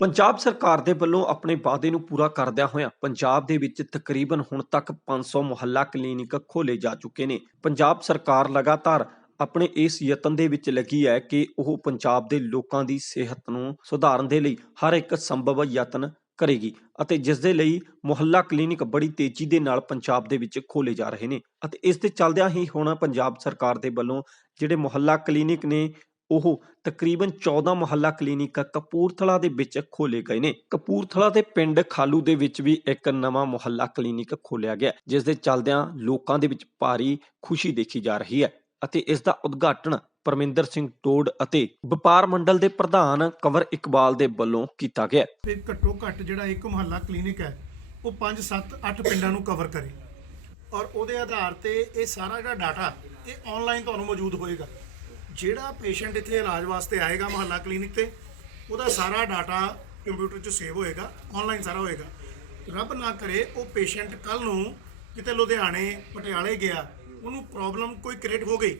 ਪੰਜਾਬ ਸਰਕਾਰ ਦੇ ਵੱਲੋਂ ਆਪਣੇ ਵਾਅਦੇ ਨੂੰ ਪੂਰਾ ਕਰਦਿਆਂ ਹੋਇਆਂ ਪੰਜਾਬ ਦੇ ਵਿੱਚ ਤਕਰੀਬਨ ਹੁਣ ਤੱਕ 500 ਮੁਹੱਲਾ ਕਲੀਨਿਕ ਖੋਲੇ ਜਾ ਚੁੱਕੇ ਨੇ। ਪੰਜਾਬ ਸਰਕਾਰ ਲਗਾਤਾਰ ਆਪਣੇ ਇਸ ਯਤਨ ਦੇ ਵਿੱਚ ਲੱਗੀ ਹੈ ਕਿ ਉਹ ਪੰਜਾਬ ਦੇ ਲੋਕਾਂ ਦੀ ਸਿਹਤ ਨੂੰ ਸੁਧਾਰਨ ਦੇ ਲਈ ਹਰ ਇੱਕ ਸੰਭਵ ਯਤਨ ਕਰੇਗੀ ਅਤੇ ਜਿਸ ਦੇ ਲਈ ਮੁਹੱਲਾ ਕਲੀਨਿਕ ਬੜੀ ਤੇਜ਼ੀ ਦੇ ਨਾਲ ਪੰਜਾਬ ਦੇ ਵਿੱਚ ਖੋਲੇ ਜਾ ਰਹੇ ਨੇ ਅਤੇ ਇਸ ਦੇ ਚੱਲਦਿਆਂ ਹੀ ਹੁਣ ਪੰਜਾਬ ਸਰਕਾਰ ਦੇ ਵੱਲੋਂ ਜਿਹੜੇ ਮੁਹੱਲਾ ਕਲੀਨਿਕ ਨੇ ਉਹ ਤਕਰੀਬਨ 14 ਮੁਹੱਲਾ ਕਲੀਨਿਕ ਕਪੂਰਥਲਾ ਦੇ ਵਿੱਚ ਖੋਲੇ ਗਏ ਨੇ। ਕਪੂਰਥਲਾ ਦੇ ਪਿੰਡ ਖਾਲੂ ਦੇ ਵਿੱਚ ਵੀ ਇੱਕ ਨਵਾਂ ਮੁਹੱਲਾ ਕਲੀਨਿਕ ਖੋਲਿਆ ਗਿਆ ਹੈ, ਜਿਸ ਦੇ ਚੱਲਦਿਆਂ ਲੋਕਾਂ ਦੇ ਵਿੱਚ ਭਾਰੀ ਖੁਸ਼ੀ ਦੇਖੀ ਜਾ ਰਹੀ ਹੈ ਅਤੇ ਇਸ ਦਾ ਉਦਘਾਟਨ ਪਰਮਿੰਦਰ ਸਿੰਘ ਟੋਡ ਅਤੇ ਵਪਾਰ ਮੰਡਲ ਦੇ ਪ੍ਰਧਾਨ ਕੰਵਰ ਇਕਬਾਲ ਦੇ ਵੱਲੋਂ ਕੀਤਾ ਗਿਆ ਤੇ ਘੱਟੋ ਘੱਟ ਜਿਹੜਾ ਇੱਕ ਮੁਹੱਲਾ ਕਲੀਨਿਕ ਹੈ, ਉਹ 5 7 8 ਪਿੰਡਾਂ ਨੂੰ ਕਵਰ ਕਰੇ। ਔਰ ਉਹਦੇ ਆਧਾਰ ਤੇ ਇਹ ਸਾਰਾ ਜਿਹੜਾ ਡਾਟਾ ਇਹ ਆਨਲਾਈਨ ਤੁਹਾਨੂੰ ਮੌਜੂਦ ਹੋਏਗਾ। ਜਿਹੜਾ ਪੇਸ਼ੈਂਟ ਇੱਥੇ ਇਲਾਜ ਵਾਸਤੇ ਆਏਗਾ ਮੁਹੱਲਾ ਕਲੀਨਿਕ ਤੇ, ਉਹਦਾ ਸਾਰਾ ਡਾਟਾ ਕੰਪਿਊਟਰ 'ਚ ਸੇਵ ਹੋਏਗਾ ਆਨਲਾਈਨ ਸਾਰਾ ਹੋਏਗਾ। ਰੱਬ ਨਾ ਕਰੇ ਉਹ ਪੇਸ਼ੈਂਟ ਕੱਲ ਨੂੰ ਕਿਤੇ ਲੁਧਿਆਣੇ, ਪਟਿਆਲੇ ਗਿਆ, ਉਹਨੂੰ ਪ੍ਰੋਬਲਮ ਕੋਈ ਕ੍ਰੀਏਟ ਹੋ ਗਈ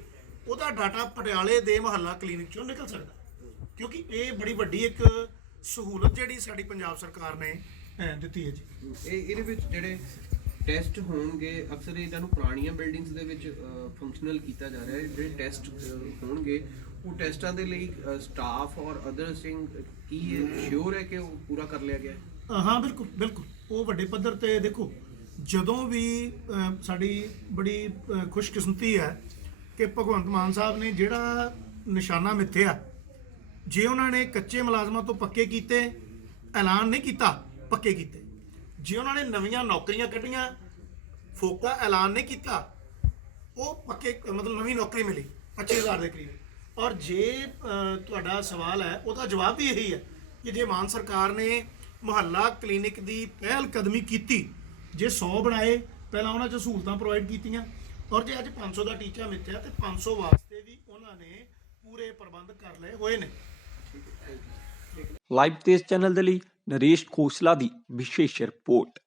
ਉਹਦਾ ਡਾਟਾ ਪਟਿਆਲੇ ਦੇ ਮੁਹੱਲਾ ਕਲੀਨਿਕ 'ਚੋਂ ਨਿਕਲ ਸਕਦਾ। ਕਿਉਂਕਿ ਇਹ ਬੜੀ ਵੱਡੀ ਇੱਕ ਸਹੂਲਤ ਜਿਹੜੀ ਸਾਡੀ ਪੰਜਾਬ ਸਰਕਾਰ ਨੇ ਅਹ, ਦਿੱਤੀ ਹੈ ਜੀ। ਇਹ ਇਹਦੇ ਵਿੱਚ ਜਿਹੜੇ ਟੈਸਟ ਹੋਣਗੇ ਅਕਸਰ ਇਹਨਾਂ ਨੂੰ ਪੁਰਾਣੀਆਂ ਬਿਲਡਿੰਗਸ ਦੇ ਵਿੱਚ ਫੰਕਸ਼ਨਲ ਕੀਤਾ ਜਾ ਰਿਹਾ ਹੈ। ਜਿਹੜੇ ਟੈਸਟ ਹੋਣਗੇ ਉਹ ਟੈਸਟਾਂ ਦੇ ਲਈ ਸਟਾਫ ਔਰ ਅਦਰ ਸਿੰਘ ਕੀ ਸ਼ੋਰ ਹੈ ਕਿ ਉਹ ਪੂਰਾ ਕਰ ਲਿਆ ਗਿਆ ਹੈ? ਅ, ਹਾਂ ਬਿਲਕੁਲ ਬਿਲਕੁਲ। ਉਹ ਵੱਡੇ ਪੱਧਰ ਤੇ ਦੇਖੋ ਜਦੋਂ ਵੀ ਅ, ਸਾਡੀ ਬੜੀ ਅ, ਖੁਸ਼ਕਿਸਮਤੀ ਹੈ ਕਿ ਭਗਵੰਤ ਮਾਨ ਸਾਹਿਬ ਨੇ ਜਿਹੜਾ ਨਿਸ਼ਾਨਾ ਮਿੱਥਿਆ, ਜੇ ਉਹਨਾਂ ਨੇ ਕੱਚੇ ਮੁਲਾਜ਼ਮਾਂ ਤੋਂ ਪੱਕੇ ਕੀਤੇ, ਐਲਾਨ ਨਹੀਂ ਕੀਤਾ, ਪੱਕੇ ਕੀਤੇ। ਜੇ ਉਹਨਾਂ ਨੇ ਨਵੀਆਂ ਨੌਕਰੀਆਂ ਕੱਢੀਆਂ, ਫੋਕਾ ਐਲਾਨ ਨਹੀਂ ਕੀਤਾ, ਉਹ ਪੱਕੇ, ਮਤਲਬ ਨਵੀਂ ਨੌਕਰੀ ਮਿਲੀ 25000 ਦੇ ਕਰੀਬ। ਔਰ ਜੇ ਤੁਹਾਡਾ ਸਵਾਲ ਹੈ, ਉਹਦਾ ਜਵਾਬ ਵੀ ਇਹੀ ਹੈ ਕਿ ਜੇ ਮਾਨ ਸਰਕਾਰ ਨੇ ਮੁਹੱਲਾ ਕਲੀਨਿਕ ਦੀ ਪਹਿਲ ਕਦਮੀ ਕੀਤੀ, ਜੇ 100 ਬਣਾਏ, ਪਹਿਲਾਂ ਉਹਨਾਂ 'ਚ ਸਹੂਲਤਾਂ ਪ੍ਰੋਵਾਈਡ ਕੀਤੀਆਂ ਔਰ ਜੇ ਅੱਜ 500 ਦਾ ਟੀਚਾ ਮਿੱਥਿਆ ਤੇ 500 ਵਾਸਤੇ ਵੀ ਉਹਨਾਂ ਨੇ ਪੂਰੇ ਪ੍ਰਬੰਧ ਕਰ ਲਏ ਹੋਏ ਨੇ। ਲਾਈਵ ਤੇਜ਼ ਚੈਨਲ ਦੇ ਲਈ ਨਰੇਸ਼ ਖੋਸਲਾ ਦੀ ਵਿਸ਼ੇਸ਼ ਰਿਪੋਰਟ।